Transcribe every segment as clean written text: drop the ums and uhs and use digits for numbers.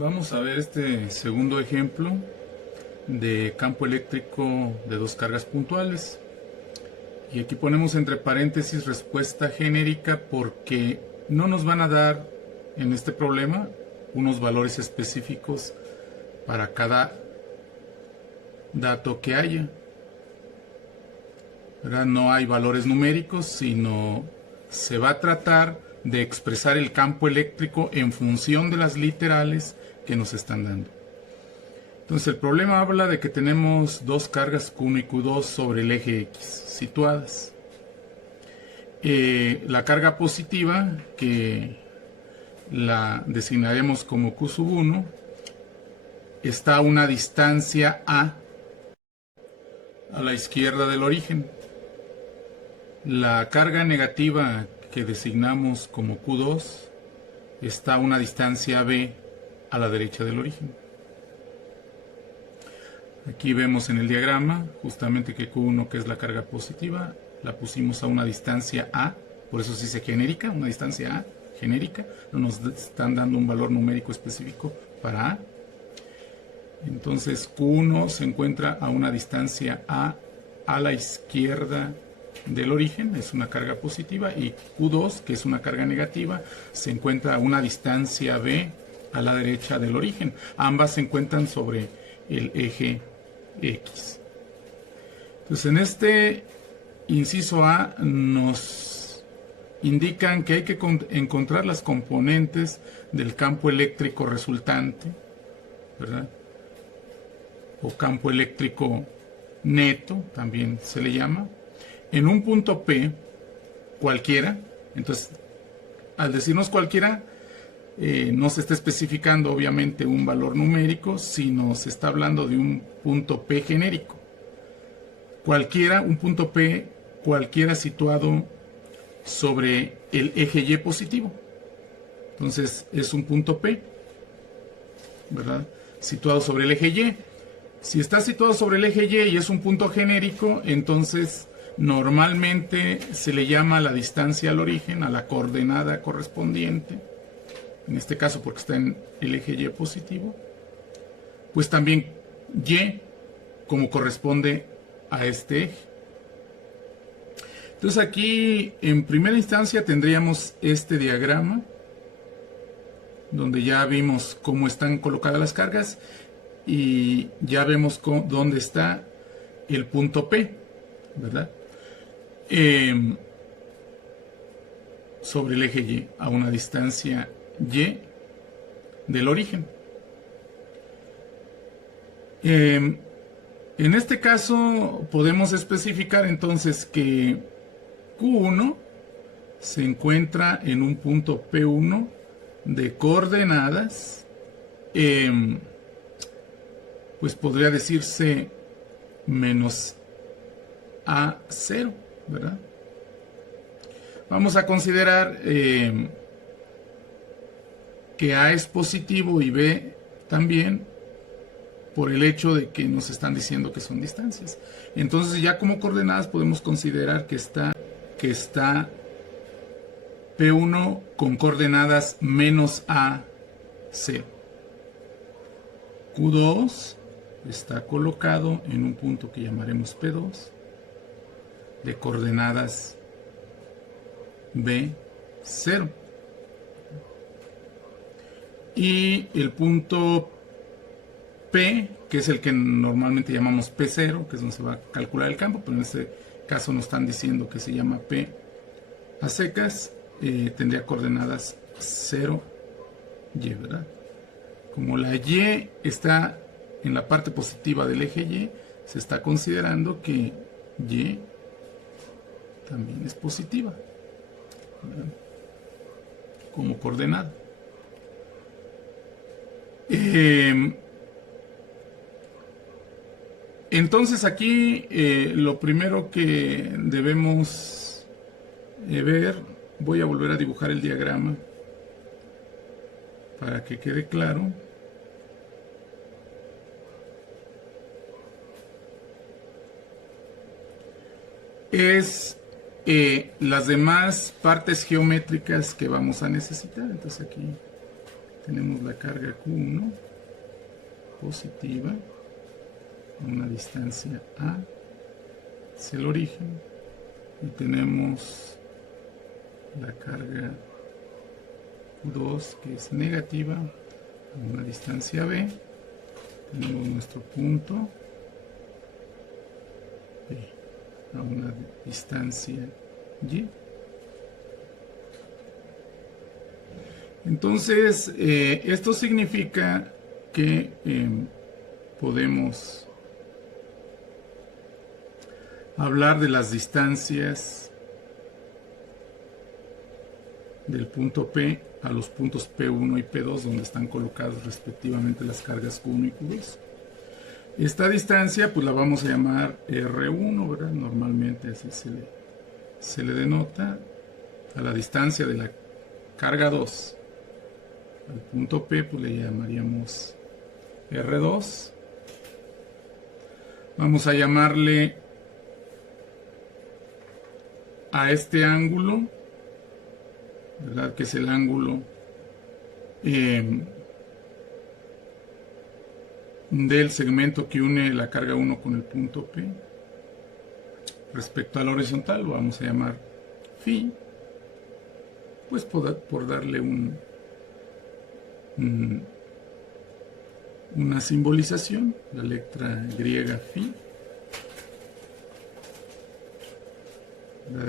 Vamos a ver este segundo ejemplo de campo eléctrico de dos cargas puntuales. Y aquí ponemos entre paréntesis respuesta genérica porque no nos van a dar en este problema unos valores específicos para cada dato que haya, ¿verdad? No hay valores numéricos, sino se va a tratar de expresar el campo eléctrico en función de las literales que nos están dando. Entonces el problema habla de que tenemos dos cargas Q1 y Q2 sobre el eje X situadas. La carga positiva, que la designaremos como Q1, está a una distancia A la izquierda del origen. La carga negativa, que designamos como Q2, está a una distancia B a la derecha del origen. Aquí vemos en el diagrama justamente que Q1, que es la carga positiva, la pusimos a una distancia A, por eso se dice genérica, una distancia A genérica, no nos están dando un valor numérico específico para A. Entonces Q1 se encuentra a una distancia A la izquierda del origen, es una carga positiva, y Q2, que es una carga negativa, se encuentra a una distancia B a la derecha del origen. Ambas se encuentran sobre el eje X. Entonces en este inciso A nos indican que hay que encontrar las componentes del campo eléctrico resultante, ¿verdad? O campo eléctrico neto, también se le llama, en un punto P cualquiera. Entonces, al decirnos cualquiera, no se está especificando obviamente un valor numérico, sino se está hablando de un punto P genérico. Cualquiera, un punto P cualquiera situado sobre el eje Y positivo. Entonces, es un punto P, ¿verdad? Situado sobre el eje Y. Si está situado sobre el eje Y es un punto genérico, entonces normalmente se le llama a la distancia al origen, a la coordenada correspondiente, en este caso porque está en el eje Y positivo, pues también Y como corresponde a este eje. Entonces aquí en primera instancia tendríamos este diagrama, donde ya vimos cómo están colocadas las cargas, y ya vemos dónde está el punto P, ¿verdad? Sobre el eje Y, a una distancia Y del origen. En este caso podemos especificar entonces que Q1 se encuentra en un punto P1 de coordenadas, pues podría decirse menos A0, ¿verdad? Vamos a considerar que A es positivo y B también, por el hecho de que nos están diciendo que son distancias. Entonces ya como coordenadas podemos considerar que está P1 con coordenadas menos A0. Q2 está colocado en un punto que llamaremos P2 de coordenadas B0. Y el punto P, que es el que normalmente llamamos P0, que es donde se va a calcular el campo, pero en este caso nos están diciendo que se llama P a secas, tendría coordenadas 0, Y, ¿verdad? Como la Y está en la parte positiva del eje Y, se está considerando que Y también es positiva, ¿verdad? Como coordenada. Entonces aquí lo primero que debemos ver, voy a volver a dibujar el diagrama para que quede claro. Es las demás partes geométricas que vamos a necesitar. Entonces aquí tenemos la carga Q1 positiva a una distancia A, es el origen, y tenemos la carga Q2 que es negativa a una distancia B, tenemos nuestro punto B a una distancia Y. Entonces, esto significa que podemos hablar de las distancias del punto P a los puntos P1 y P2, donde están colocadas respectivamente las cargas Q1 y Q2. Esta distancia pues la vamos a llamar R1, ¿verdad? Normalmente así se le denota a la distancia de la carga 2 al punto P, pues le llamaríamos R2. Vamos a llamarle a este ángulo, ¿verdad? Que es el ángulo del segmento que une la carga 1 con el punto P. Respecto a la horizontal lo vamos a llamar phi, pues por darle una simbolización, la letra griega phi,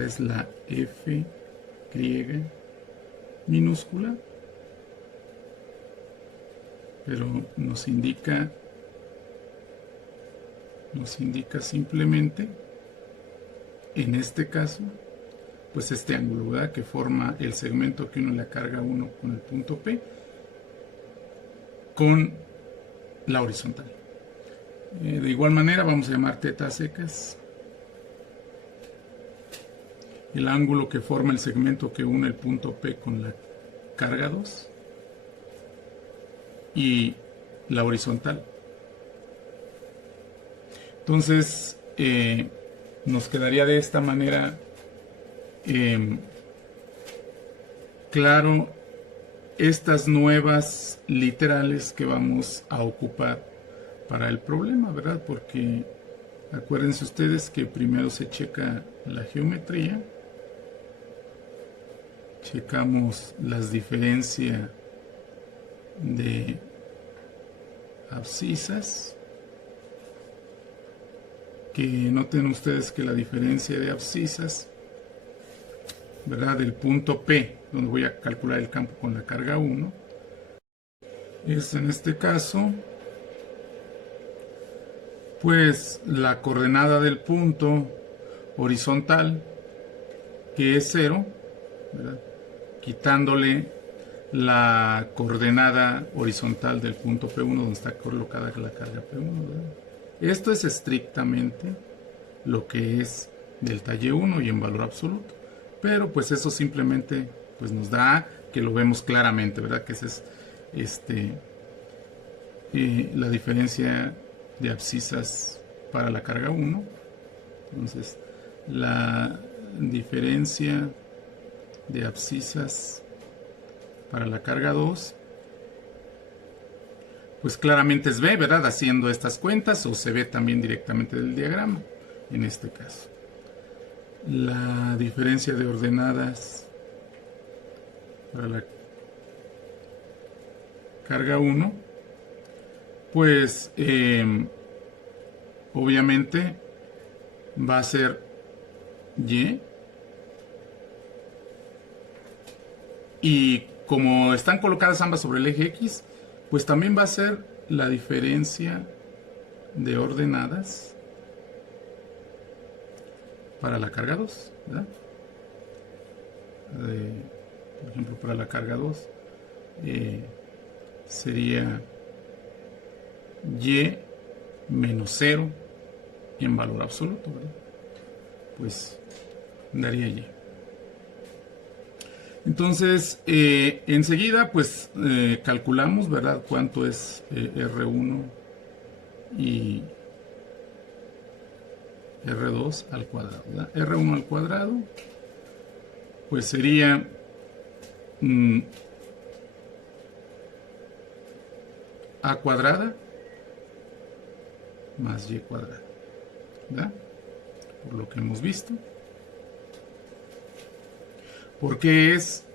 es la F griega minúscula, pero nos indica simplemente, en este caso, pues este ángulo, ¿verdad? Que forma el segmento que une la carga 1 con el punto P con la horizontal. De igual manera vamos a llamar teta secas el ángulo que forma el segmento que une el punto P con la carga 2 y la horizontal. Entonces nos quedaría de esta manera claro estas nuevas literales que vamos a ocupar para el problema, ¿verdad? Porque acuérdense ustedes que primero se checa la geometría, checamos las diferencias de abscisas, que noten ustedes que la diferencia de abscisas, ¿verdad? Del punto P, donde voy a calcular el campo con la carga 1, es en este caso, pues la coordenada del punto horizontal, que es 0, ¿verdad? Quitándole la coordenada horizontal del punto P1, donde está colocada la carga P1, ¿verdad? Esto es estrictamente lo que es del talle 1 y en valor absoluto. Pero pues eso simplemente pues nos da que lo vemos claramente, ¿verdad? Que esa es la diferencia de abscisas para la carga 1. Entonces, la diferencia de abscisas para la carga 2, pues claramente es B, ¿verdad? Haciendo estas cuentas, o se ve también directamente del diagrama, en este caso. La diferencia de ordenadas para la carga 1, pues obviamente va a ser y como están colocadas ambas sobre el eje X, pues también va a ser la diferencia de ordenadas para la carga 2, ¿verdad? Por ejemplo, para la carga 2 sería y menos 0 en valor absoluto, ¿verdad? Pues daría y. Entonces, enseguida, pues calculamos, ¿verdad? Cuánto es R1 y R2 al cuadrado, ¿verdad? R1 al cuadrado, pues sería a cuadrada más y cuadrada, ¿verdad? Por lo que hemos visto. Porque es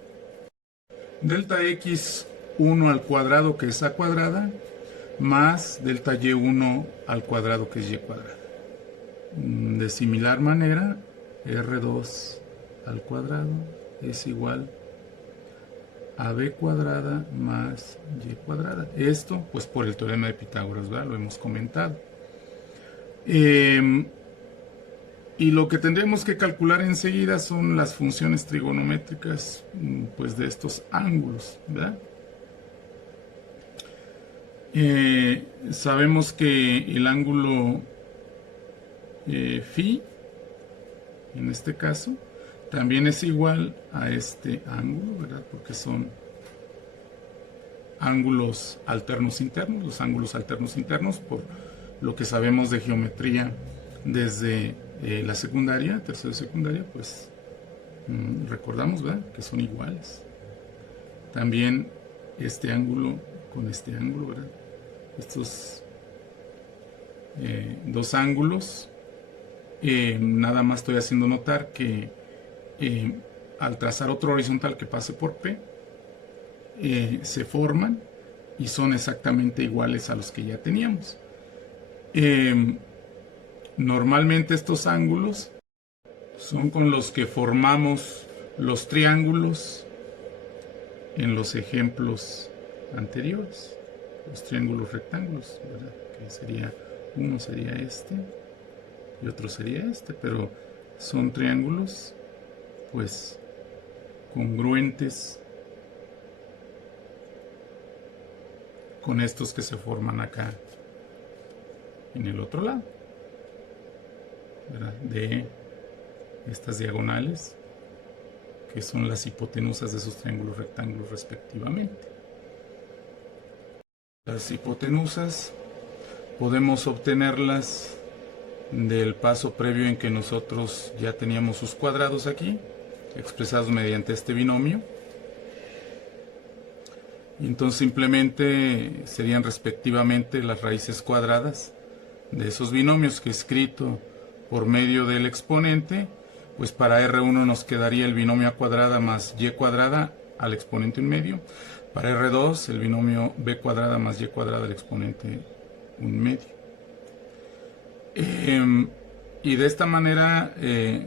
delta x 1 al cuadrado, que es a cuadrada, más delta y1 al cuadrado, que es y cuadrada. De similar manera, r2 al cuadrado es igual a b cuadrada más y cuadrada. Esto, pues por el teorema de Pitágoras, ¿verdad? Lo hemos comentado. Y lo que tendremos que calcular enseguida son las funciones trigonométricas, pues, de estos ángulos, ¿verdad? Sabemos que el ángulo phi, en este caso, también es igual a este ángulo, ¿verdad? Porque son ángulos alternos internos, los ángulos alternos internos, por lo que sabemos de geometría desde la secundaria, tercero de secundaria, pues recordamos, ¿verdad?, que son iguales. También este ángulo con este ángulo, ¿verdad? Estos dos ángulos, nada más estoy haciendo notar que al trazar otro horizontal que pase por P, se forman y son exactamente iguales a los que ya teníamos. Normalmente estos ángulos son con los que formamos los triángulos en los ejemplos anteriores, los triángulos rectángulos, ¿verdad? Que sería, uno sería este y otro sería este, pero son triángulos pues congruentes con estos que se forman acá en el otro lado, ¿verdad?, de estas diagonales, que son las hipotenusas de esos triángulos rectángulos respectivamente. Las hipotenusas podemos obtenerlas del paso previo en que nosotros ya teníamos sus cuadrados aquí, expresados mediante este binomio. Y entonces simplemente serían respectivamente las raíces cuadradas de esos binomios, que escrito por medio del exponente, pues para R1 nos quedaría el binomio a cuadrada más y cuadrada al exponente 1/2. Para R2 el binomio b cuadrada más y cuadrada al exponente 1/2. Y de esta manera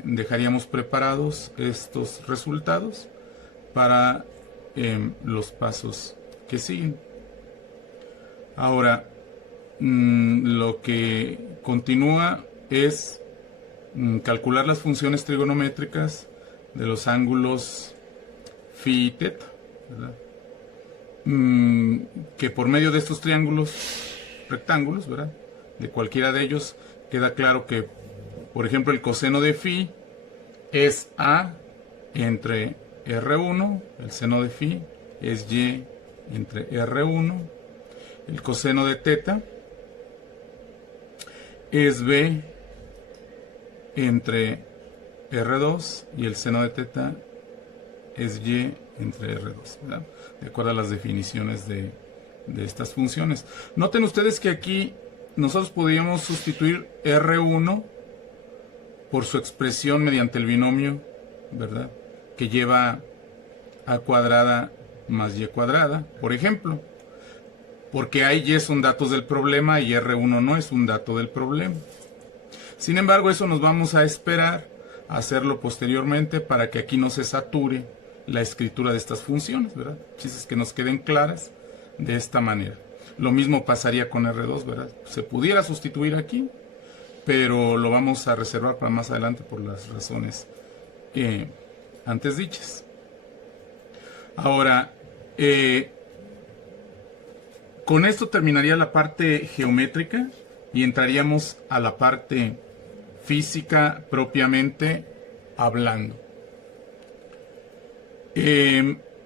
dejaríamos preparados estos resultados para los pasos que siguen. Ahora, lo que continúa es calcular las funciones trigonométricas de los ángulos phi y teta, ¿verdad? Que por medio de estos triángulos rectángulos, ¿verdad?, de cualquiera de ellos, queda claro que, por ejemplo, el coseno de phi es A entre R1, el seno de phi es Y entre R1, el coseno de teta es B entre R2 y el seno de teta es Y entre R2, ¿verdad?, de acuerdo a las definiciones de estas funciones. Noten ustedes que aquí nosotros podríamos sustituir R1 por su expresión mediante el binomio, ¿verdad?, que lleva a cuadrada más y cuadrada, por ejemplo, porque A y Y son datos del problema y R1 no es un dato del problema. Sin embargo, eso nos vamos a esperar a hacerlo posteriormente para que aquí no se sature la escritura de estas funciones, ¿verdad? Chistes que nos queden claras de esta manera. Lo mismo pasaría con R2, ¿verdad? Se pudiera sustituir aquí, pero lo vamos a reservar para más adelante por las razones antes dichas. Ahora, con esto terminaría la parte geométrica y entraríamos a la parte física propiamente hablando.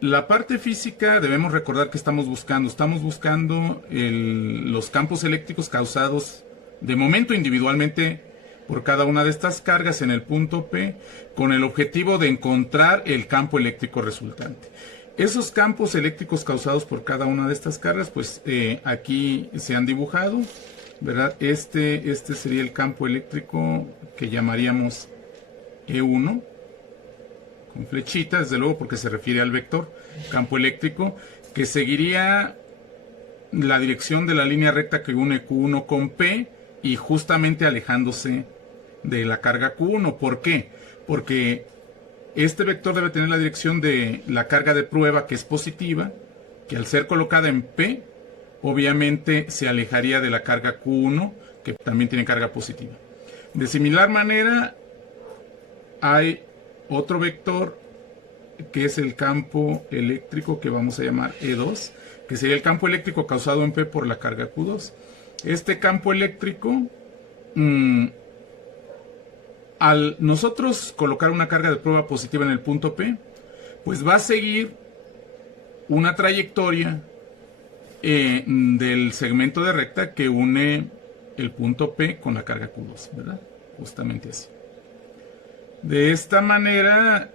La parte física debemos recordar que estamos buscando los campos eléctricos causados de momento individualmente por cada una de estas cargas en el punto P, con el objetivo de encontrar el campo eléctrico resultante. Esos campos eléctricos causados por cada una de estas cargas, pues aquí se han dibujado, ¿verdad? Este sería el campo eléctrico que llamaríamos E1, con flechita, desde luego porque se refiere al vector, campo eléctrico, que seguiría la dirección de la línea recta que une Q1 con P y justamente alejándose de la carga Q1. ¿Por qué? Porque este vector debe tener la dirección de la carga de prueba, que es positiva, que al ser colocada en P, obviamente se alejaría de la carga Q1, que también tiene carga positiva. De similar manera, hay otro vector que es el campo eléctrico que vamos a llamar E2, que sería el campo eléctrico causado en P por la carga Q2. Este campo eléctrico, al nosotros colocar una carga de prueba positiva en el punto P, pues va a seguir una trayectoria del segmento de recta que une el punto P con la carga Q2, ¿verdad? Justamente así. De esta manera,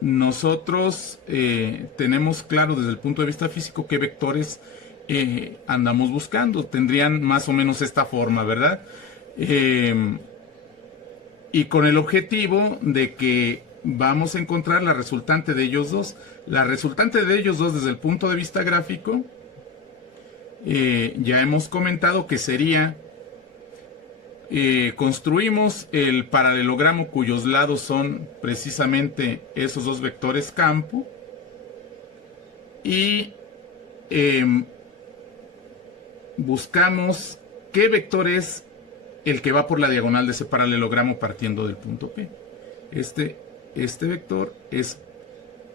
nosotros tenemos claro desde el punto de vista físico qué vectores andamos buscando. Tendrían más o menos esta forma, ¿verdad? Y con el objetivo de que vamos a encontrar la resultante de ellos dos. La resultante de ellos dos desde el punto de vista gráfico, ya hemos comentado que sería, construimos el paralelogramo cuyos lados son precisamente esos dos vectores campo y buscamos qué vector es el que va por la diagonal de ese paralelogramo partiendo del punto P. Este vector es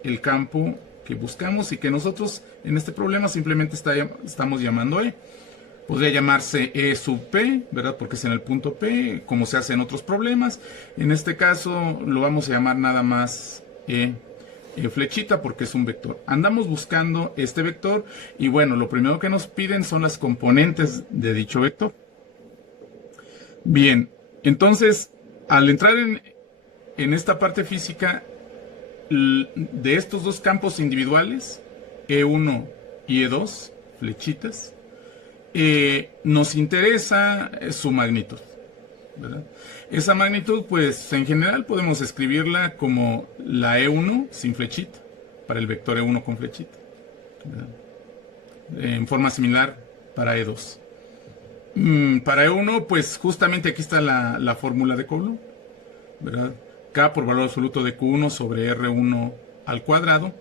el campo que buscamos y que nosotros en este problema simplemente estamos llamando E. Podría llamarse E sub P, ¿verdad? Porque es en el punto P, como se hace en otros problemas. En este caso lo vamos a llamar nada más E flechita porque es un vector. Andamos buscando este vector y bueno, lo primero que nos piden son las componentes de dicho vector. Bien, entonces, al entrar en esta parte física de estos dos campos individuales, E1 y E2, flechitas, nos interesa su magnitud, ¿verdad? Esa magnitud, pues, en general podemos escribirla como la E1 sin flechita, para el vector E1 con flechita, ¿verdad? En forma similar para E2. Para E1, pues justamente aquí está la fórmula de Coulomb, ¿verdad? K por valor absoluto de Q1 sobre R1 al cuadrado.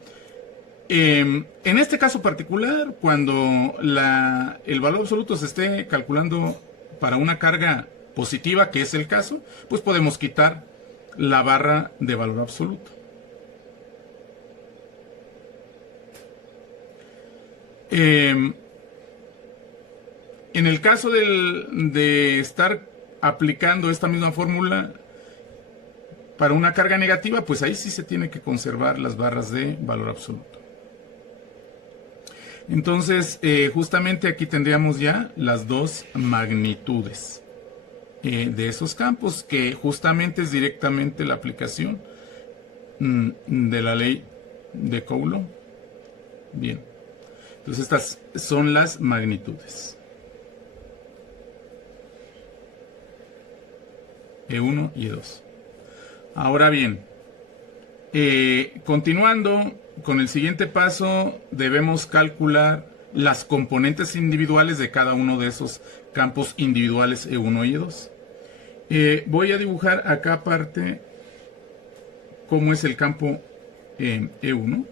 En este caso particular, cuando el valor absoluto se esté calculando para una carga positiva, que es el caso, pues podemos quitar la barra de valor absoluto. En el caso de estar aplicando esta misma fórmula para una carga negativa, pues ahí sí se tiene que conservar las barras de valor absoluto. Entonces, justamente aquí tendríamos ya las dos magnitudes de esos campos, que justamente es directamente la aplicación de la ley de Coulomb. Bien, entonces estas son las magnitudes. E1 y E2. Ahora bien, continuando con el siguiente paso, debemos calcular las componentes individuales de cada uno de esos campos individuales E1 y E2. Voy a dibujar acá aparte cómo es el campo E1,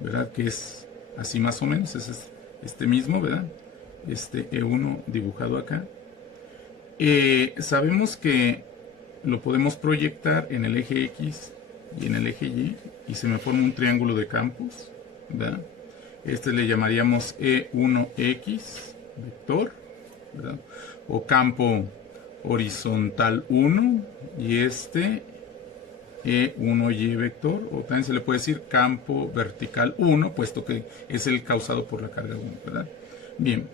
¿verdad? Que es así más o menos, es este mismo, ¿verdad? Este E1 dibujado acá. Sabemos que lo podemos proyectar en el eje X y en el eje Y y se me forma un triángulo de campos, ¿verdad? Este le llamaríamos E1X vector, ¿verdad? O campo horizontal 1 y este E1Y vector, o también se le puede decir campo vertical 1, puesto que es el causado por la carga 1, ¿verdad? Bien.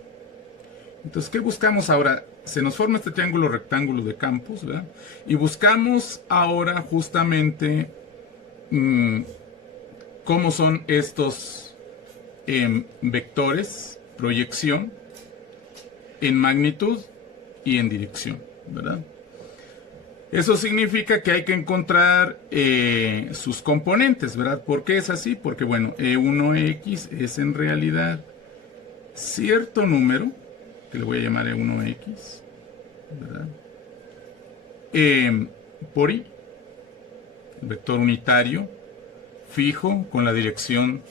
Entonces, ¿qué buscamos ahora? se nos forma este triángulo rectángulo de campos, ¿verdad? Y buscamos ahora justamente cómo son estos vectores, proyección, en magnitud y en dirección, ¿verdad? Eso significa que hay que encontrar sus componentes, ¿verdad? ¿Por qué es así? Porque, bueno, E1X es en realidad cierto número, que le voy a llamar E1X, ¿verdad? Por I, el vector unitario, fijo, con la dirección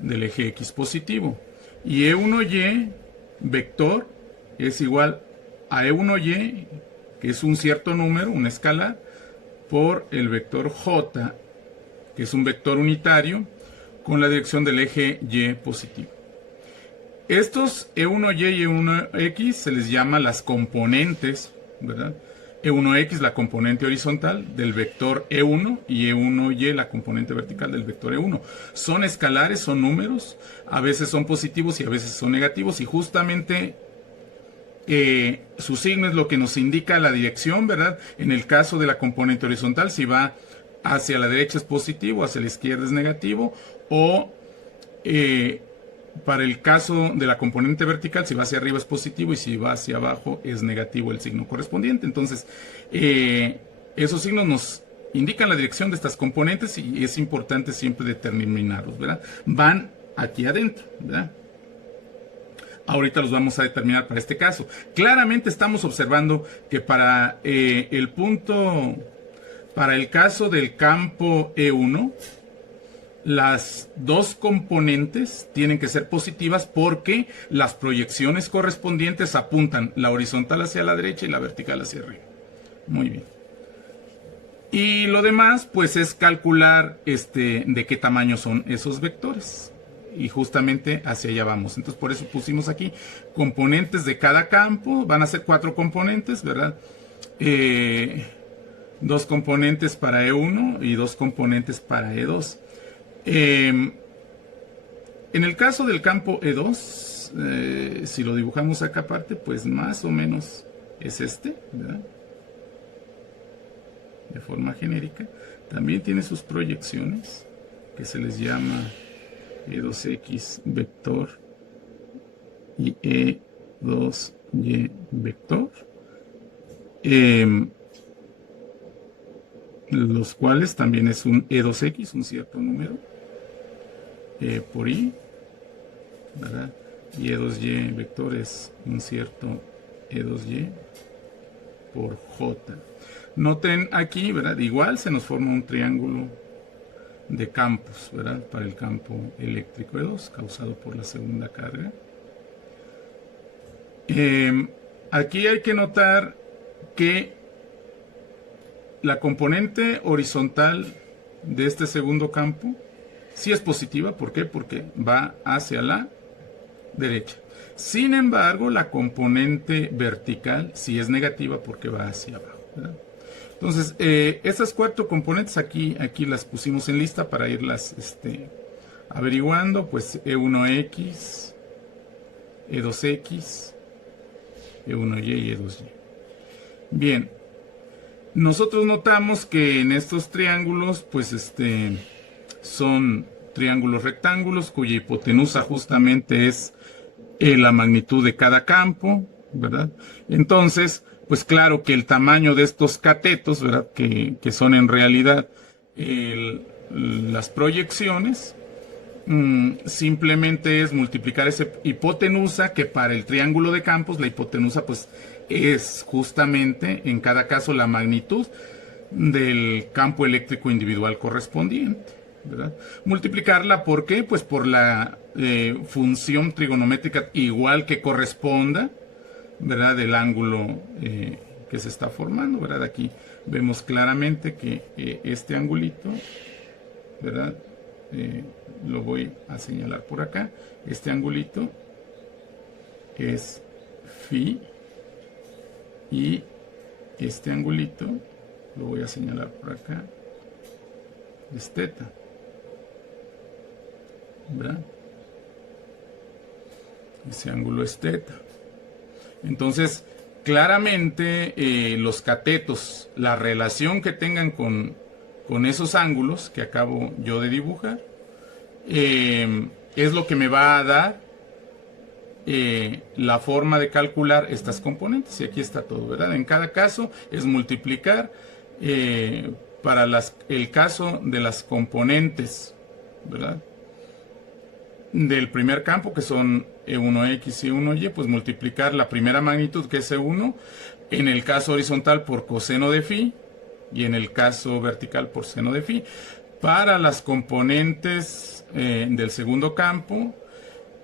del eje X positivo. Y E1Y, vector, es igual a E1Y, que es un cierto número, una escalar, por el vector J, que es un vector unitario, con la dirección del eje Y positivo. Estos E1Y y E1X se les llama las componentes, ¿verdad? E1X la componente horizontal del vector E1 y E1Y la componente vertical del vector E1. Son escalares, son números, a veces son positivos y a veces son negativos, y justamente su signo es lo que nos indica la dirección, ¿verdad? En el caso de la componente horizontal, si va hacia la derecha es positivo, hacia la izquierda es negativo, o para el caso de la componente vertical, si va hacia arriba es positivo y si va hacia abajo es negativo el signo correspondiente. Entonces, esos signos nos indican la dirección de estas componentes y es importante siempre determinarlos, ¿verdad? Van aquí adentro, ¿verdad? Ahorita los vamos a determinar para este caso. Claramente estamos observando que para el caso del campo E1, las dos componentes tienen que ser positivas porque las proyecciones correspondientes apuntan la horizontal hacia la derecha y la vertical hacia arriba. Muy bien. Y lo demás, pues, es calcular de qué tamaño son esos vectores. Y justamente hacia allá vamos. Entonces, por eso pusimos aquí componentes de cada campo. Van a ser 4 componentes, ¿verdad? 2 componentes para E1 y 2 componentes para E2. En el caso del campo E2, si lo dibujamos acá aparte, pues más o menos es ¿verdad? De forma genérica. También tiene sus proyecciones, que se les llama E2X vector y E2Y vector, los cuales también es un E2X, un cierto número, por I, ¿verdad? Y E2Y vector es un cierto E2Y por J. Noten aquí, ¿verdad? Igual se nos forma un triángulo de campos, ¿verdad? Para el campo eléctrico E2, causado por la segunda carga. Aquí hay que notar que la componente horizontal de este segundo campo sí es positiva. ¿Por qué? Porque va hacia la derecha. Sin embargo, la componente vertical sí es negativa porque va hacia abajo, ¿verdad? Entonces, estas 4 componentes aquí las pusimos en lista para irlas averiguando. Pues E1X, E2X, E1Y y E2Y. Bien, nosotros notamos que en estos triángulos, pues son triángulos rectángulos cuya hipotenusa justamente es la magnitud de cada campo, ¿verdad? Entonces, pues claro que el tamaño de estos catetos, ¿verdad? Que son en realidad las proyecciones, simplemente es multiplicar esa hipotenusa, que para el triángulo de campos la hipotenusa pues es justamente en cada caso la magnitud del campo eléctrico individual correspondiente, ¿verdad? Multiplicarla, ¿por qué? Pues por la función trigonométrica igual que corresponda, ¿verdad? Del ángulo que se está formando, ¿verdad? Aquí vemos claramente que este angulito, ¿verdad? Lo voy a señalar por acá. Este angulito es phi y este angulito lo voy a señalar por acá, es teta, ¿verdad? Ese ángulo es teta. Entonces, claramente los catetos, la relación que tengan con esos ángulos que acabo yo de dibujar, es lo que me va a dar la forma de calcular estas componentes. Y aquí está todo, ¿verdad? En cada caso es multiplicar para el caso de las componentes, ¿verdad?, del primer campo, que son E1X y E1Y, pues multiplicar la primera magnitud, que es E1, en el caso horizontal por coseno de phi y en el caso vertical por seno de phi. Para las componentes del segundo campo,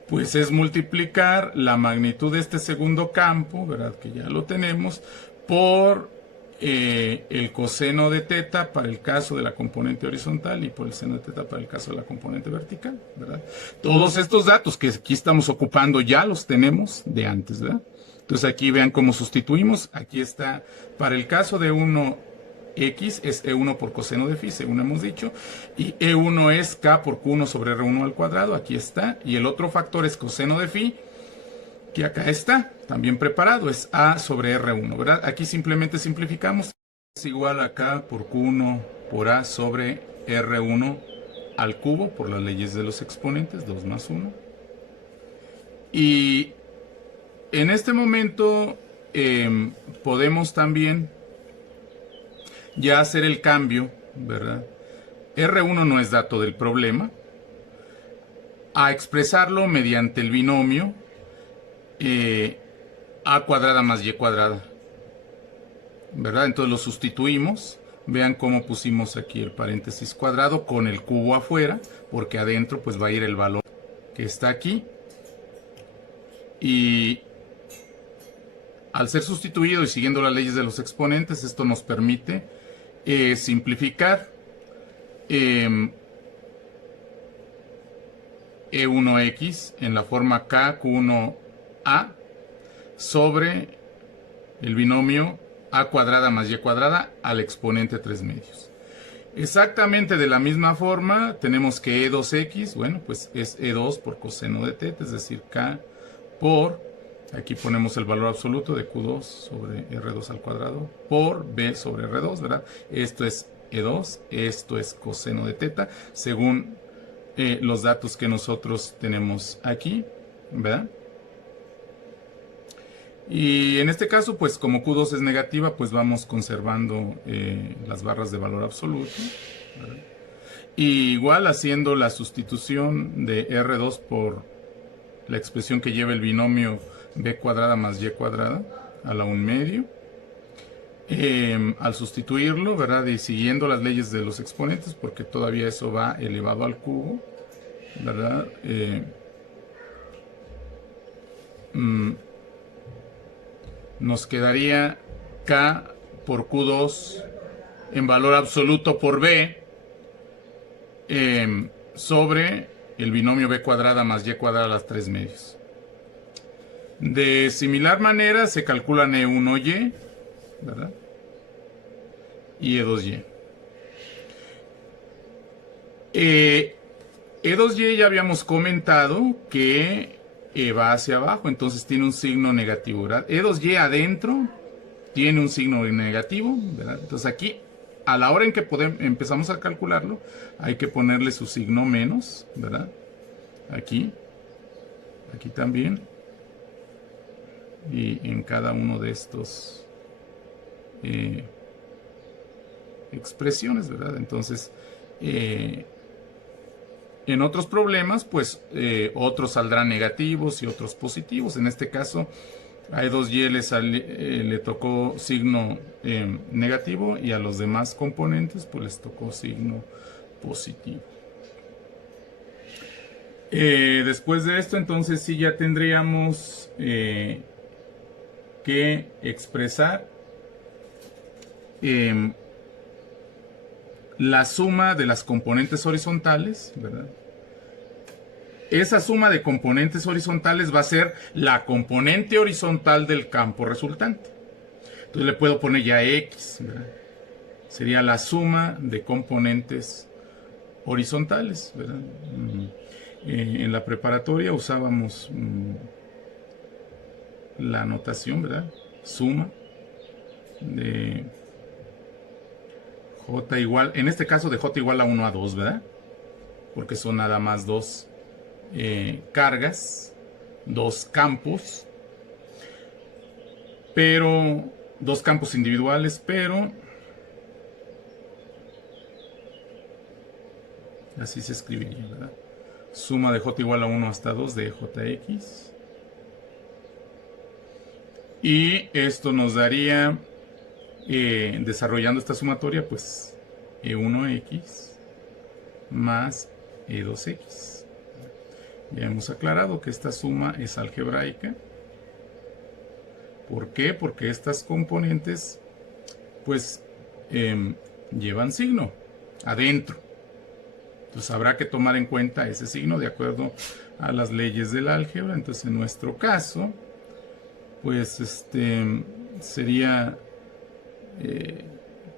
pues es multiplicar la magnitud de este segundo campo, ¿verdad?, que ya lo tenemos, por el coseno de teta para el caso de la componente horizontal y por el seno de teta para el caso de la componente vertical, ¿verdad? Todos estos datos que aquí estamos ocupando ya los tenemos de antes, ¿verdad? Entonces aquí vean cómo sustituimos. Aquí está, para el caso de 1x es E1 por coseno de phi, según hemos dicho, y E1 es K por Q1 sobre R1 al cuadrado, aquí está, y el otro factor es coseno de phi, que acá está, también preparado, es A sobre R1, ¿verdad? Aquí simplemente simplificamos, es igual a K por Q1 por A sobre R1 al cubo, por las leyes de los exponentes, 2 más 1. Y en este momento podemos también ya hacer el cambio, ¿verdad? R1 no es dato del problema, a expresarlo mediante el binomio A cuadrada más Y cuadrada, ¿verdad? Entonces lo sustituimos. Vean cómo pusimos aquí el paréntesis cuadrado con el cubo afuera, porque adentro pues va a ir el valor que está aquí. Y al ser sustituido y siguiendo las leyes de los exponentes, esto nos permite simplificar E1x en la forma KQ1A sobre el binomio A cuadrada más Y cuadrada al exponente 3 medios. Exactamente de la misma forma tenemos que E2x, bueno, pues es E2 por coseno de teta, es decir, K por, aquí ponemos el valor absoluto de Q2 sobre R2 al cuadrado por B sobre R2, ¿verdad? Esto es E2, esto es coseno de teta, según los datos que nosotros tenemos aquí, ¿verdad? Y en este caso, pues como Q2 es negativa, pues vamos conservando las barras de valor absoluto, ¿verdad? Y igual haciendo la sustitución de R2 por la expresión que lleva el binomio B cuadrada más Y cuadrada a la 1 medio. Al sustituirlo, ¿verdad? Y siguiendo las leyes de los exponentes, porque todavía eso va elevado al cubo, ¿verdad? Nos quedaría K por Q2 en valor absoluto por B sobre el binomio B cuadrada más Y cuadrada a las 3 medios. De similar manera se calculan E1Y, ¿verdad? Y E2Y. E2Y ya habíamos comentado que va hacia abajo, entonces tiene un signo negativo, ¿verdad? E2Y adentro tiene un signo negativo, ¿verdad? Entonces aquí, a la hora en que empezamos a calcularlo, hay que ponerle su signo menos, ¿verdad? Aquí también, y en cada uno de estos expresiones, ¿verdad? Entonces, en otros problemas, pues otros saldrán negativos y otros positivos. En este caso, a E2Y le tocó signo negativo y a los demás componentes, pues les tocó signo positivo. Después de esto, entonces sí ya tendríamos que expresar la suma de las componentes horizontales, ¿verdad? Esa suma de componentes horizontales va a ser la componente horizontal del campo resultante. Entonces le puedo poner ya X, ¿verdad? Sería la suma de componentes horizontales, ¿verdad? En la preparatoria usábamos la notación, ¿verdad? suma de J igual, en este caso de J igual a 1 a 2, ¿verdad? Porque son nada más dos cargas, dos campos, pero dos campos individuales, pero así se escribiría, ¿verdad? Suma de J igual a 1 hasta 2 de Jx. Y esto nos daría, desarrollando esta sumatoria, pues E1x más E2x. Ya hemos aclarado que esta suma es algebraica. ¿Por qué? Porque estas componentes, pues, llevan signo adentro. Entonces habrá que tomar en cuenta ese signo de acuerdo a las leyes del álgebra. Entonces en nuestro caso, pues sería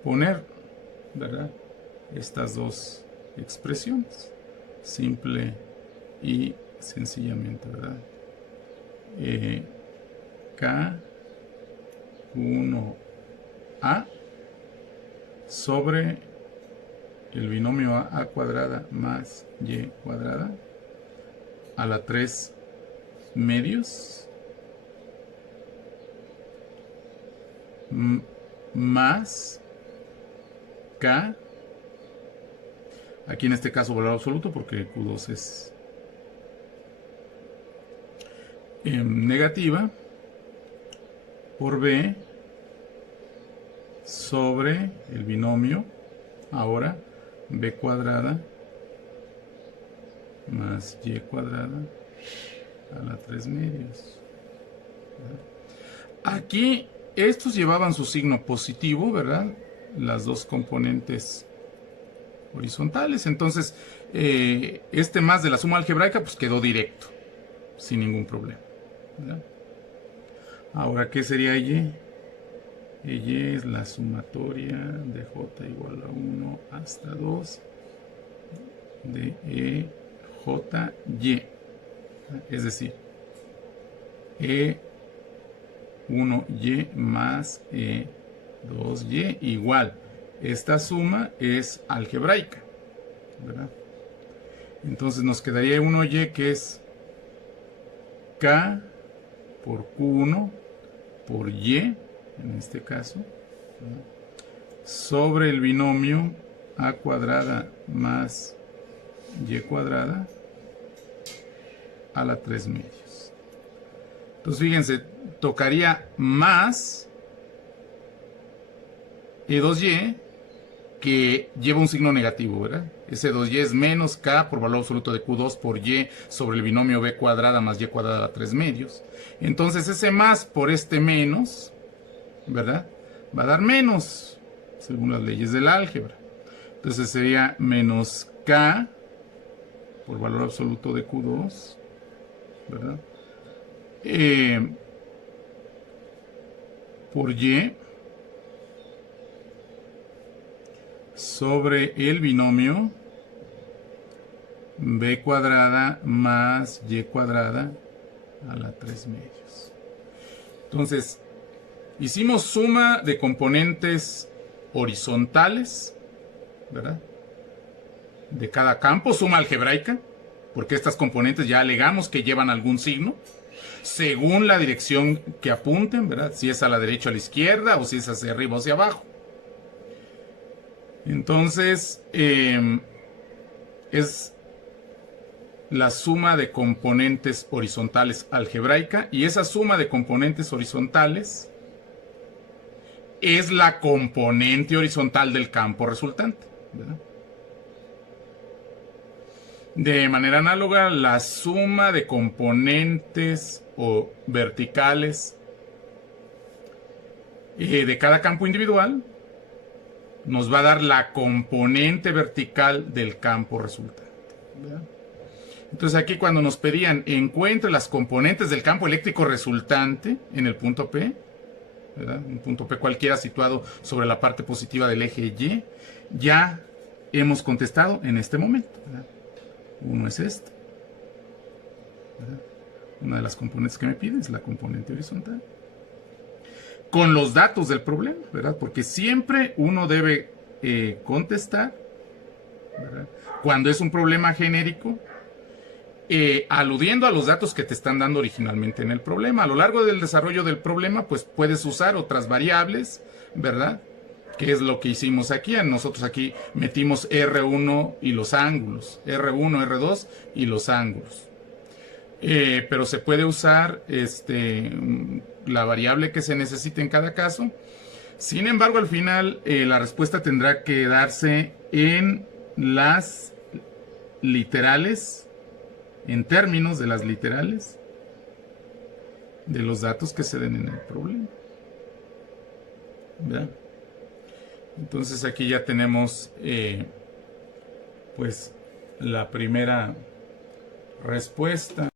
poner, ¿verdad?, estas dos expresiones, simple y sencillamente, ¿verdad? K1A sobre el binomio a cuadrada más y cuadrada a la 3 medios más K, aquí en este caso valor absoluto porque Q2 es negativa, por B sobre el binomio, ahora B cuadrada más Y cuadrada a la 3 medios. Aquí estos llevaban su signo positivo, ¿verdad? Las dos componentes horizontales. Entonces, este más de la suma algebraica, pues quedó directo, sin ningún problema, ¿verdad? Ahora, ¿qué sería Y? Y es la sumatoria de J igual a 1 hasta 2 de EJY. Es decir, E1Y más E2Y igual. Esta suma es algebraica, ¿verdad? Entonces nos quedaría E1Y que es K por Q1 por Y, en este caso, ¿verdad?, sobre el binomio A cuadrada más Y cuadrada a la 3 medios. Entonces fíjense, tocaría más E2Y, que lleva un signo negativo, ¿verdad? Ese 2Y es menos K por valor absoluto de Q2 por Y sobre el binomio B cuadrada más Y cuadrada a la 3 medios. Entonces ese más por este menos, ¿verdad?, va a dar menos, según las leyes del álgebra. Entonces sería menos K por valor absoluto de Q2, ¿verdad?, por Y sobre el binomio B cuadrada más Y cuadrada a la 3 medios. Entonces, hicimos suma de componentes horizontales, ¿verdad?, de cada campo, suma algebraica, porque estas componentes ya alegamos que llevan algún signo, según la dirección que apunten, ¿verdad?, si es a la derecha o a la izquierda, o si es hacia arriba o hacia abajo. Entonces, es la suma de componentes horizontales algebraica, y esa suma de componentes horizontales es la componente horizontal del campo resultante, ¿verdad? De manera análoga, la suma de componentes o verticales de cada campo individual nos va a dar la componente vertical del campo resultante, ¿verdad? Entonces aquí cuando nos pedían encuentre las componentes del campo eléctrico resultante en el punto P, ¿verdad?, un punto P cualquiera situado sobre la parte positiva del eje Y, ya hemos contestado en este momento, ¿verdad? Uno es este, ¿verdad? Una de las componentes que me piden es la componente horizontal. con los datos del problema, ¿verdad? Porque siempre uno debe contestar, ¿verdad? Cuando es un problema genérico, aludiendo a los datos que te están dando originalmente en el problema. A lo largo del desarrollo del problema, pues puedes usar otras variables, ¿verdad? Que es lo que hicimos aquí. Nosotros aquí metimos R1 y los ángulos, R1, R2 y los ángulos. Pero se puede usar la variable que se necesite en cada caso. Sin embargo, al final la respuesta tendrá que darse en las literales, en términos de las literales de los datos que se den en el problema. ¿Verdad? Entonces aquí ya tenemos pues la primera respuesta.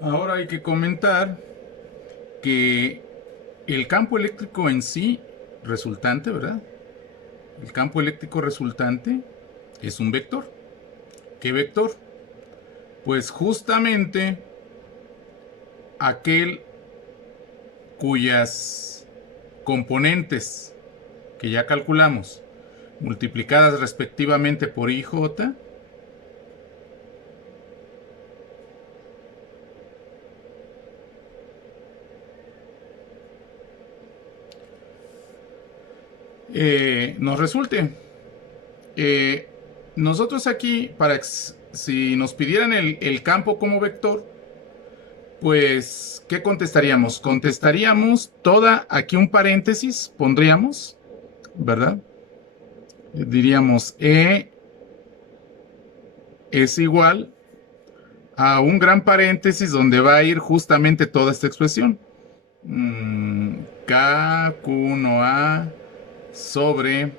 Ahora hay que comentar que el campo eléctrico en sí resultante, ¿verdad? El campo eléctrico resultante es un vector. ¿Qué vector? Pues justamente aquel cuyas componentes que ya calculamos, multiplicadas respectivamente por IJ, nos resulte. Nosotros aquí, si nos pidieran el campo como vector, pues, ¿qué contestaríamos? Contestaríamos aquí un paréntesis, pondríamos, ¿verdad? Diríamos E es igual a un gran paréntesis donde va a ir justamente toda esta expresión. K, Q1A sobre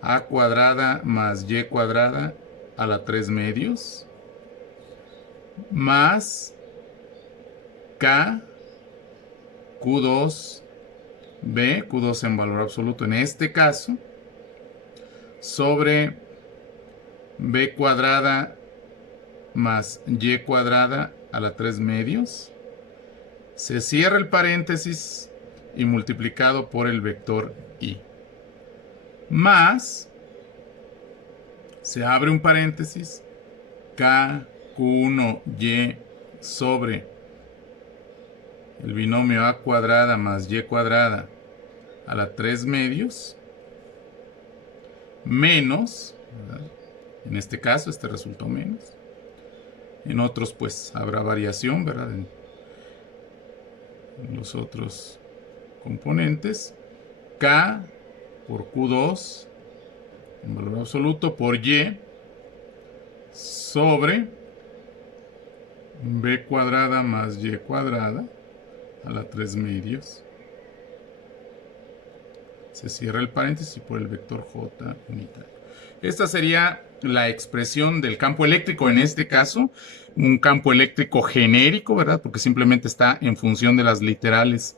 A cuadrada más Y cuadrada a la 3 medios más K Q2 B, Q2 en valor absoluto en este caso, sobre B cuadrada más Y cuadrada a la 3 medios. Se cierra el paréntesis y multiplicado por el vector I. Más, se abre un paréntesis, K, Q1Y sobre el binomio A cuadrada más Y cuadrada a la 3 medios, menos, ¿verdad? En este caso, este resultó menos. En otros, pues, habrá variación, ¿verdad? En los otros componentes. K por Q2 en valor absoluto por Y sobre B cuadrada más Y cuadrada a la 3 medios. Se cierra el paréntesis por el vector J unitario. Esta sería la expresión del campo eléctrico en este caso. Un campo eléctrico genérico, ¿verdad? Porque simplemente está en función de las literales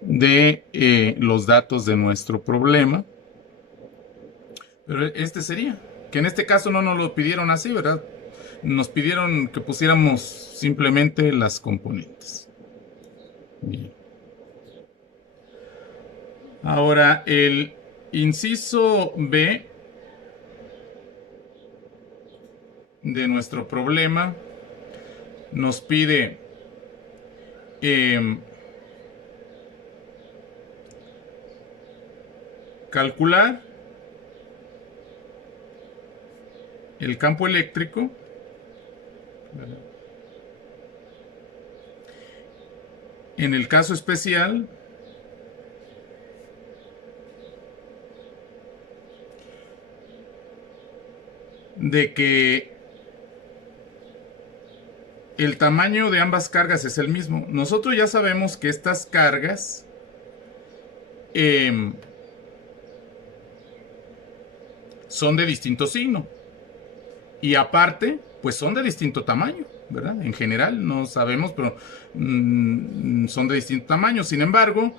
de los datos de nuestro problema. Pero este sería, que en este caso no nos lo pidieron así, ¿verdad? Nos pidieron que pusiéramos simplemente las componentes. Bien. Ahora, el inciso B de nuestro problema nos pide calcular el campo eléctrico en el caso especial de que el tamaño de ambas cargas es el mismo. Nosotros ya sabemos que estas cargas son de distinto signo. Y aparte, pues son de distinto tamaño, ¿verdad? En general, no sabemos, pero son de distinto tamaño. Sin embargo,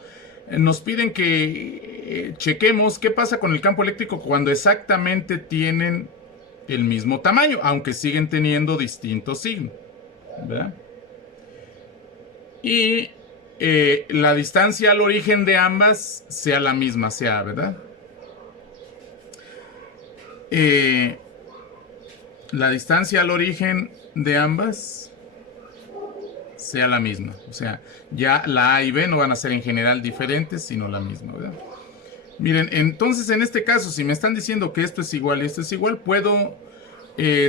nos piden que chequemos qué pasa con el campo eléctrico cuando exactamente tienen el mismo tamaño, aunque siguen teniendo distinto signo, ¿verdad? Y la distancia al origen de ambas sea la misma, sea A, ¿verdad? Eh, la distancia al origen de ambas sea la misma. O sea, ya la A y B no van a ser en general diferentes, sino la misma, ¿verdad? Miren, entonces en este caso, si me están diciendo que esto es igual y esto es igual, puedo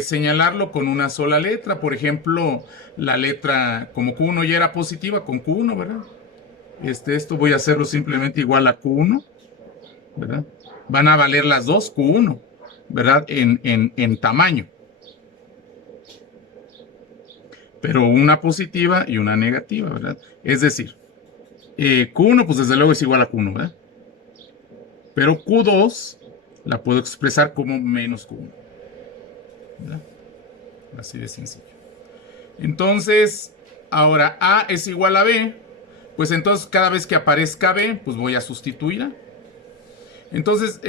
señalarlo con una sola letra. Por ejemplo, la letra, como Q1 ya era positiva, con Q1, ¿verdad? Esto voy a hacerlo simplemente igual a Q1, ¿verdad? Van a valer las dos Q1, ¿verdad? En tamaño. Pero una positiva y una negativa, ¿verdad? Es decir, Q1 pues desde luego es igual a Q1, ¿verdad? Pero Q2 la puedo expresar como menos Q1, ¿verdad? Así de sencillo. Entonces, ahora A es igual a B, pues entonces cada vez que aparezca B, pues voy a sustituir A. Entonces,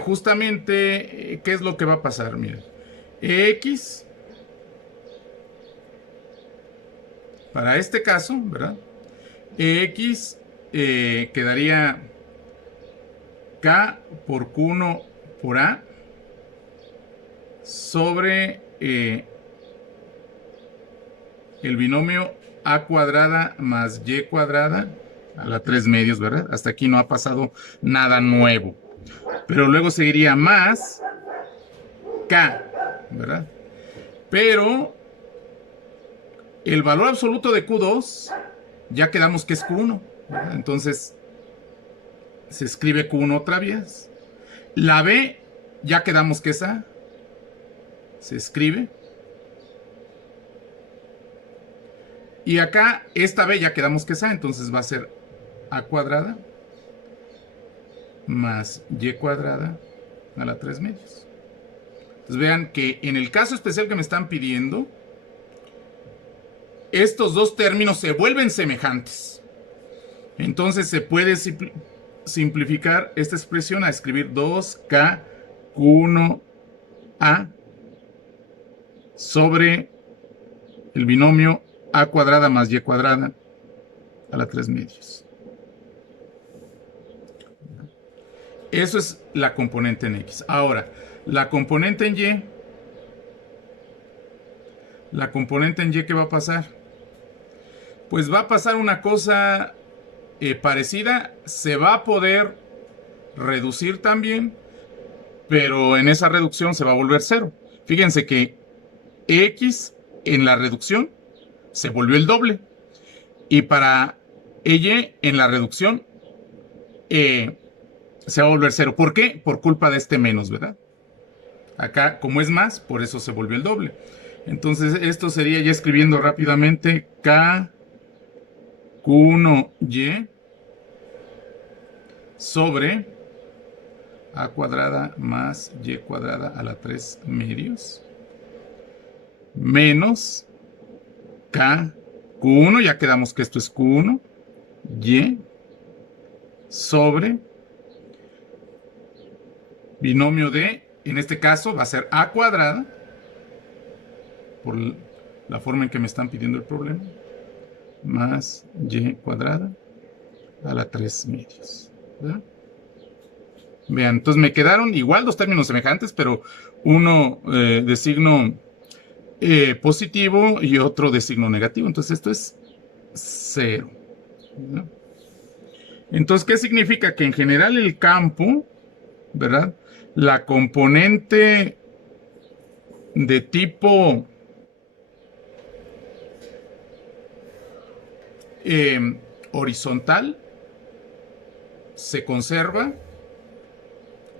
justamente, ¿qué es lo que va a pasar? Miren, X, para este caso, ¿verdad? X quedaría K por Q1 por A sobre el binomio A cuadrada más Y cuadrada a la 3 medios, ¿verdad? Hasta aquí no ha pasado nada nuevo. Pero luego seguiría más K, ¿verdad? Pero el valor absoluto de Q2 ya quedamos que es Q1, ¿verdad? Entonces se escribe Q1 otra vez. La B ya quedamos que es A, se escribe. Y acá esta B ya quedamos que es A, entonces va a ser A cuadrada más Y cuadrada a la 3 medios. Entonces vean que en el caso especial que me están pidiendo, estos dos términos se vuelven semejantes. Entonces se puede simplificar esta expresión a escribir 2K Q1A sobre el binomio A cuadrada más Y cuadrada a la 3 medios. Eso es la componente en X. Ahora, la componente en Y, ¿qué va a pasar? Pues va a pasar una cosa parecida. Se va a poder reducir también, pero en esa reducción se va a volver cero. Fíjense que X en la reducción se volvió el doble. Y para Y en la reducción se va a volver cero. ¿Por qué? Por culpa de este menos, ¿verdad? Acá, como es más, por eso se volvió el doble. Entonces, esto sería ya escribiendo rápidamente K Q1Y sobre A cuadrada más Y cuadrada a la 3 medios menos K Q1, ya quedamos que esto es Q1, Y sobre binomio de, en este caso va a ser A cuadrada, por la forma en que me están pidiendo el problema, más Y cuadrada a la 3 medios. ¿Verdad? Vean, entonces me quedaron igual dos términos semejantes, pero uno de signo positivo y otro de signo negativo. Entonces esto es 0. ¿Verdad? Entonces, ¿qué significa? Que en general el campo, ¿verdad? La componente de tipo horizontal se conserva.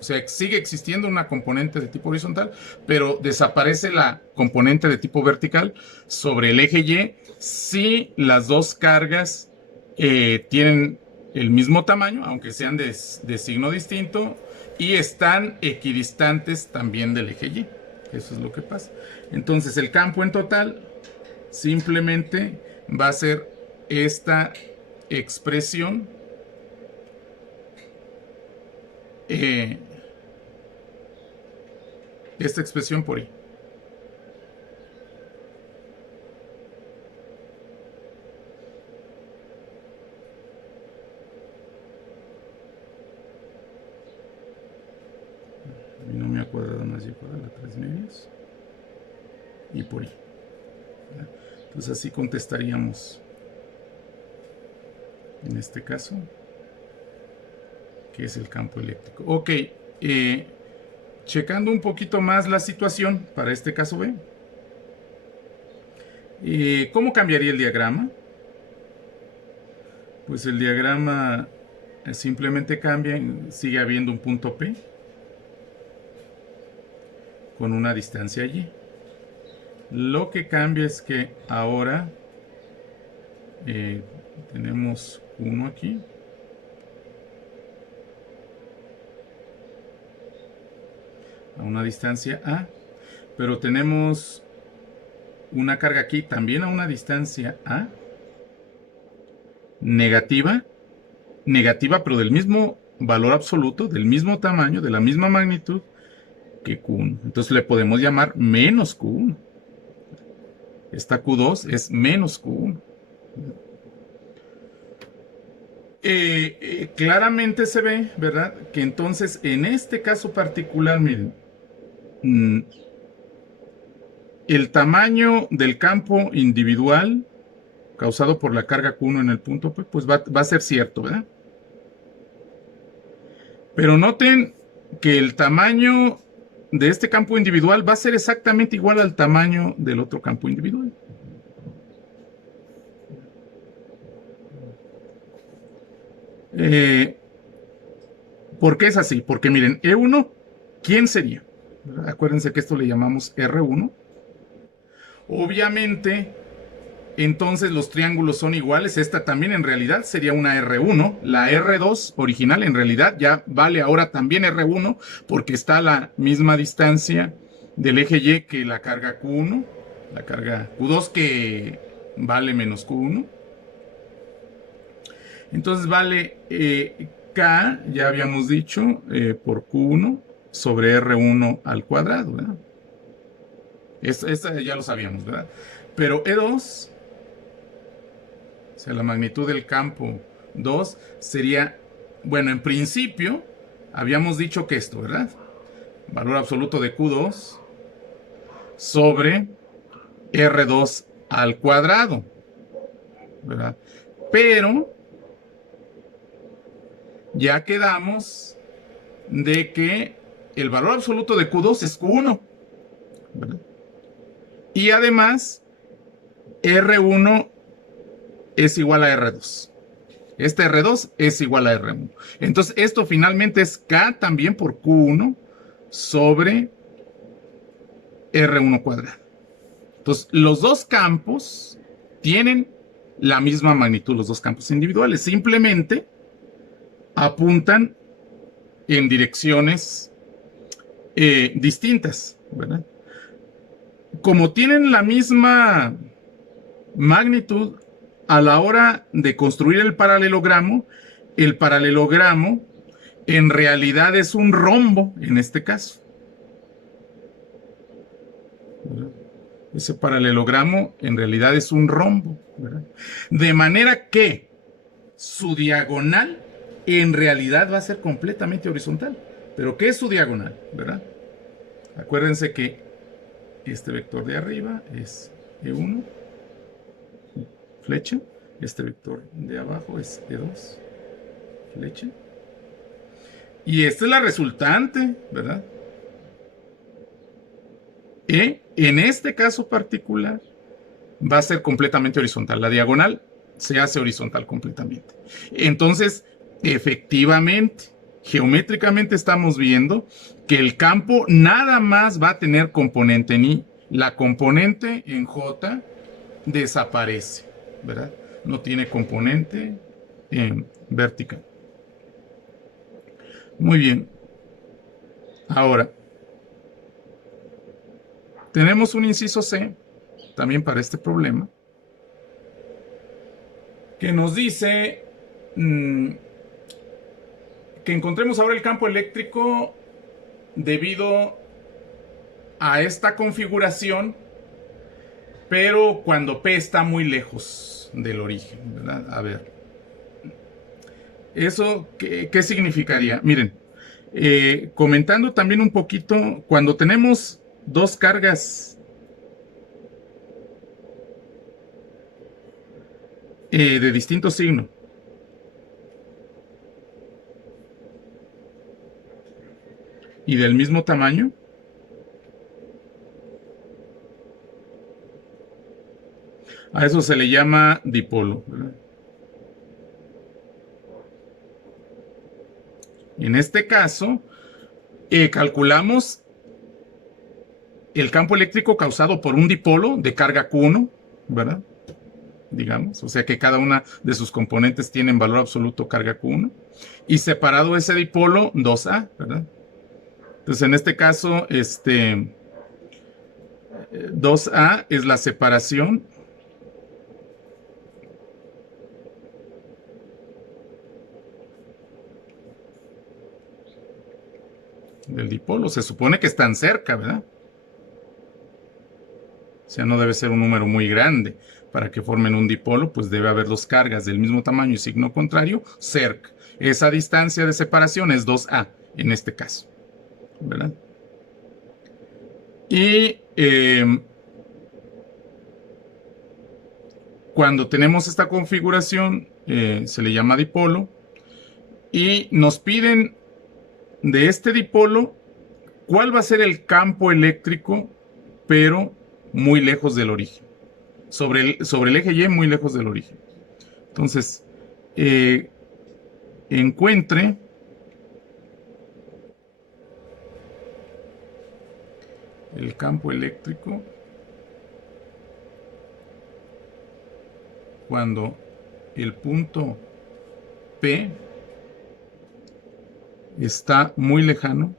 O sea, sigue existiendo una componente de tipo horizontal, pero desaparece la componente de tipo vertical sobre el eje Y si las dos cargas tienen el mismo tamaño, aunque sean de signo distinto, y están equidistantes también del eje Y. Eso es lo que pasa. Entonces, el campo en total simplemente va a ser esta expresión por I. más y cuadrada a 3 medios y por I. Entonces así contestaríamos en este caso, que es el campo eléctrico. Ok, checando un poquito más la situación para este caso B. ¿Cómo cambiaría el diagrama? Pues el diagrama simplemente cambia, sigue habiendo un punto P con una distancia Y. Lo que cambia es que ahora tenemos uno aquí a una distancia A, pero tenemos una carga aquí también a una distancia A negativa, pero del mismo valor absoluto, del mismo tamaño, de la misma magnitud que Q1. Entonces le podemos llamar menos Q1. Esta Q2 es menos Q1. Claramente se ve, ¿verdad? Que entonces en este caso particular, miren, el tamaño del campo individual causado por la carga Q1 en el punto P, pues va a ser cierto, ¿verdad? Pero noten que el tamaño de este campo individual va a ser exactamente igual al tamaño del otro campo individual. ¿Por qué es así? Porque miren, E1, ¿quién sería? Acuérdense que esto le llamamos R1. Obviamente, entonces los triángulos son iguales. Esta también en realidad sería una R1. La R2 original en realidad ya vale ahora también R1 porque está a la misma distancia del eje Y que la carga Q1. La carga Q2 que vale menos Q1. Entonces vale K, ya habíamos dicho, por Q1 sobre R1 al cuadrado, ¿verdad? Esta ya lo sabíamos, ¿verdad? Pero E2, o sea, la magnitud del campo 2 sería, bueno, en principio, habíamos dicho que esto, ¿verdad? Valor absoluto de Q2 sobre R2 al cuadrado, ¿verdad? Pero ya quedamos de que el valor absoluto de Q2 es Q1, ¿verdad? Y además, R1 es igual a R2. Este R2 es igual a R1. Entonces, esto finalmente es K también por Q1 sobre R1 cuadrado. Entonces, los dos campos tienen la misma magnitud, los dos campos individuales. Simplemente apuntan en direcciones distintas, ¿verdad? Como tienen la misma magnitud, a la hora de construir el paralelogramo en realidad es un rombo en este caso, ¿verdad? Ese paralelogramo en realidad es un rombo, ¿verdad? De manera que su diagonal en realidad va a ser completamente horizontal. ¿Pero qué es su diagonal? ¿Verdad? Acuérdense que este vector de arriba es E1, flecha. Este vector de abajo es E2, flecha. Y esta es la resultante, ¿verdad? E, en este caso particular, va a ser completamente horizontal. La diagonal se hace horizontal completamente. Entonces, efectivamente, geométricamente estamos viendo que el campo nada más va a tener componente en I. La componente en J desaparece, ¿verdad? No tiene componente en vertical. Muy bien. Ahora, tenemos un inciso C, también para este problema, que nos dice que encontremos ahora el campo eléctrico debido a esta configuración, pero cuando P está muy lejos del origen, ¿verdad? A ver, ¿eso qué significaría? Miren, Comentando también un poquito, cuando tenemos dos cargas de distinto signo, y del mismo tamaño, a eso se le llama dipolo, ¿verdad? En este caso, calculamos el campo eléctrico causado por un dipolo de carga Q1, ¿verdad? Digamos, o sea que cada una de sus componentes tiene en valor absoluto carga Q1, y separado ese dipolo 2A, ¿verdad? Entonces, en este caso, 2A es la separación del dipolo. Se supone que están cerca, ¿verdad? O sea, no debe ser un número muy grande para que formen un dipolo, pues debe haber dos cargas del mismo tamaño y signo contrario cerca. Esa distancia de separación es 2A en este caso, ¿verdad? Y cuando tenemos esta configuración, se le llama dipolo, y nos piden de este dipolo cuál va a ser el campo eléctrico, pero muy lejos del origen. Sobre el eje Y, muy lejos del origen. Entonces, encuentre el campo eléctrico cuando el punto P está muy lejano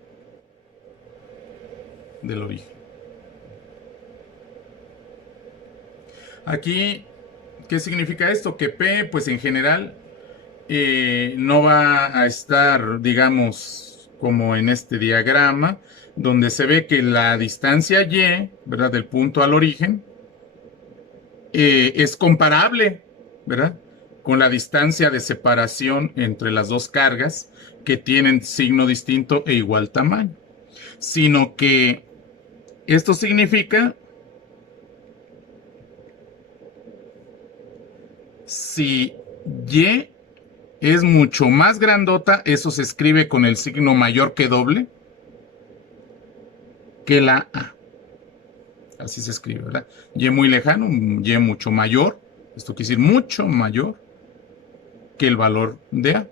del origen. Aquí, ¿qué significa esto? Que P, pues en general, no va a estar, digamos, como en este diagrama, donde se ve que la distancia Y, ¿verdad? Del punto al origen, es comparable, ¿verdad? Con la distancia de separación entre las dos cargas que tienen signo distinto e igual tamaño. Sino que esto significa si Y es mucho más grandota, eso se escribe con el signo mayor que doble que la A. Así se escribe, ¿verdad? Y muy lejano, Y mucho mayor, esto quiere decir mucho mayor que el valor de A.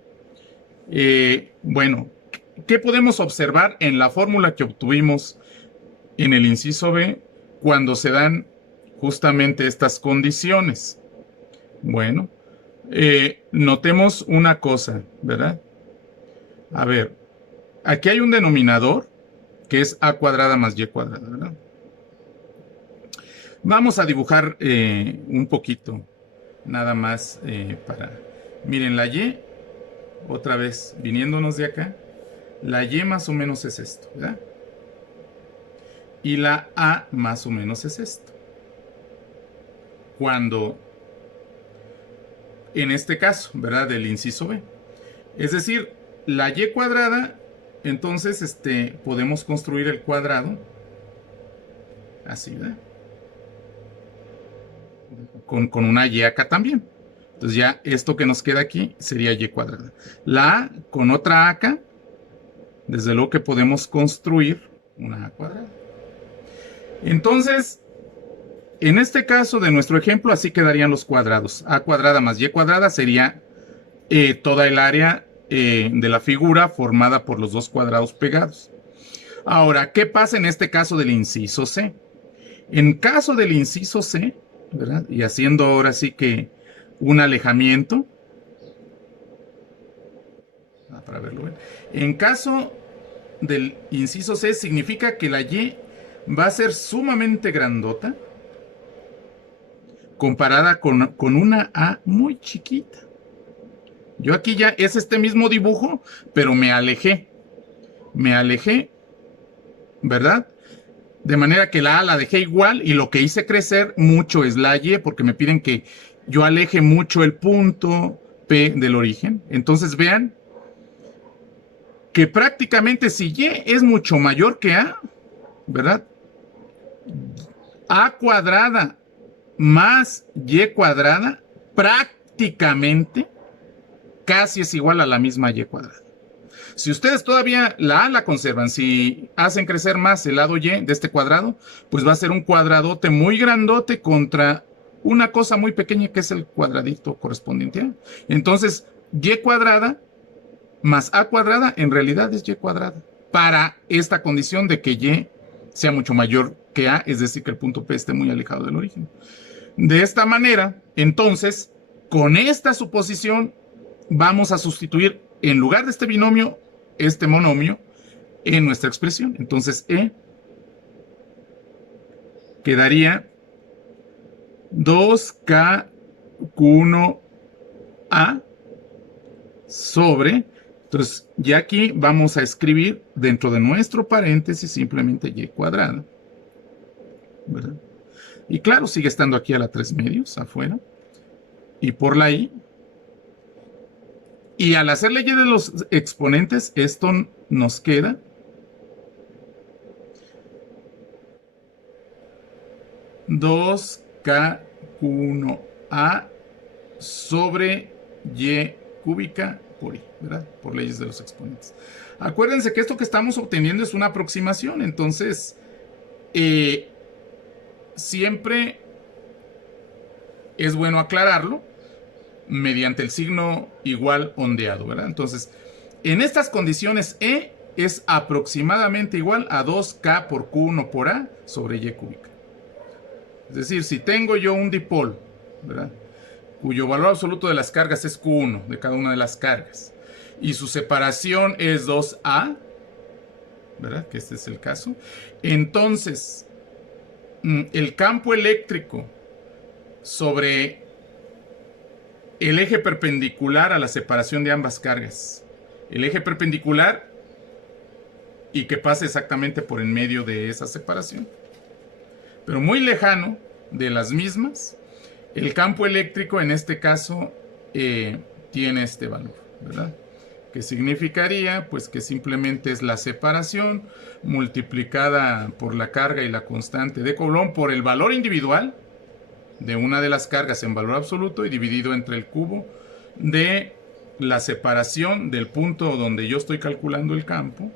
Bueno, ¿qué podemos observar en la fórmula que obtuvimos en el inciso B cuando se dan justamente estas condiciones? Bueno, notemos una cosa, ¿verdad? A ver, aquí hay un denominador que es A cuadrada más Y cuadrada, ¿verdad? Vamos a dibujar un poquito, nada más para... Miren, la Y, otra vez, viniéndonos de acá, la Y más o menos es esto, ¿verdad? Y la A más o menos es esto. Cuando, en este caso, ¿verdad? Del inciso B. Es decir, la Y cuadrada, entonces, podemos construir el cuadrado, así, ¿verdad? Con una Y acá también. Entonces ya esto que nos queda aquí sería Y cuadrada. La A con otra A acá, desde luego que podemos construir una A cuadrada. Entonces, en este caso de nuestro ejemplo, así quedarían los cuadrados. A cuadrada más Y cuadrada sería toda el área de la figura formada por los dos cuadrados pegados. Ahora, ¿qué pasa en este caso del inciso C? En caso del inciso C, ¿verdad? Y haciendo ahora sí que un alejamiento. Para verlo bien. En caso del inciso C, significa que la Y va a ser sumamente grandota comparada con una A muy chiquita. Yo aquí ya es este mismo dibujo, pero me alejé. Me alejé, ¿verdad? De manera que la A la dejé igual y lo que hice crecer mucho es la Y porque me piden que yo aleje mucho el punto P del origen. Entonces vean que prácticamente si Y es mucho mayor que A, ¿verdad? A cuadrada más Y cuadrada prácticamente casi es igual a la misma Y cuadrada. Si ustedes todavía la A la conservan, si hacen crecer más el lado Y de este cuadrado, pues va a ser un cuadradote muy grandote contra una cosa muy pequeña que es el cuadradito correspondiente a. Entonces, Y cuadrada más A cuadrada en realidad es Y cuadrada. Para esta condición de que Y sea mucho mayor que A, es decir, que el punto P esté muy alejado del origen. De esta manera, entonces, con esta suposición, vamos a sustituir en lugar de este binomio, este monomio, en nuestra expresión. Entonces, E quedaría 2K1A sobre, entonces ya aquí vamos a escribir dentro de nuestro paréntesis simplemente Y cuadrada, ¿verdad? Y claro, sigue estando aquí a la 3 medios afuera. Y por la I. Y al hacerle Y de los exponentes, esto nos queda 2K1A sobre Y cúbica por I, ¿verdad? Por leyes de los exponentes. Acuérdense que esto que estamos obteniendo es una aproximación, entonces siempre es bueno aclararlo mediante el signo igual ondeado, ¿verdad? Entonces, en estas condiciones E es aproximadamente igual a 2K por Q1 por A sobre Y cúbica. Es decir, si tengo yo un dipolo, ¿verdad?, cuyo valor absoluto de las cargas es Q1 de cada una de las cargas, y su separación es 2A, ¿verdad?, que este es el caso, entonces el campo eléctrico sobre el eje perpendicular a la separación de ambas cargas, el eje perpendicular y que pase exactamente por en medio de esa separación, pero muy lejano de las mismas, el campo eléctrico en este caso tiene este valor, ¿verdad? Que significaría pues que simplemente es la separación multiplicada por la carga y la constante de Coulomb por el valor individual de una de las cargas en valor absoluto y dividido entre el cubo de la separación del punto donde yo estoy calculando el campo,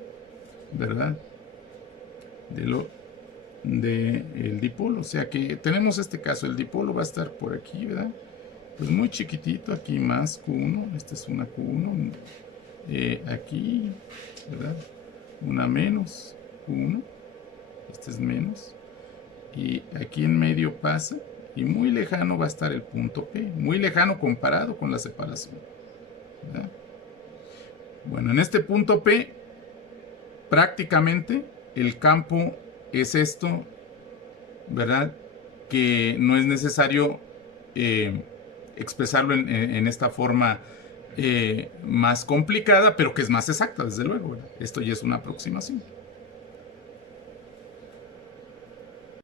¿verdad?, del dipolo. O sea que tenemos este caso, el dipolo va a estar por aquí, ¿verdad? Pues muy chiquitito, aquí más Q1, esta es una Q1, aquí, ¿verdad?, una menos Q1, este es menos, y aquí en medio pasa, y muy lejano va a estar el punto P, muy lejano comparado con la separación, ¿verdad? Bueno, en este punto P, prácticamente el campo es esto, ¿verdad?, que no es necesario expresarlo en esta forma más complicada, pero que es más exacta, desde luego, ¿verdad? Esto ya es una aproximación.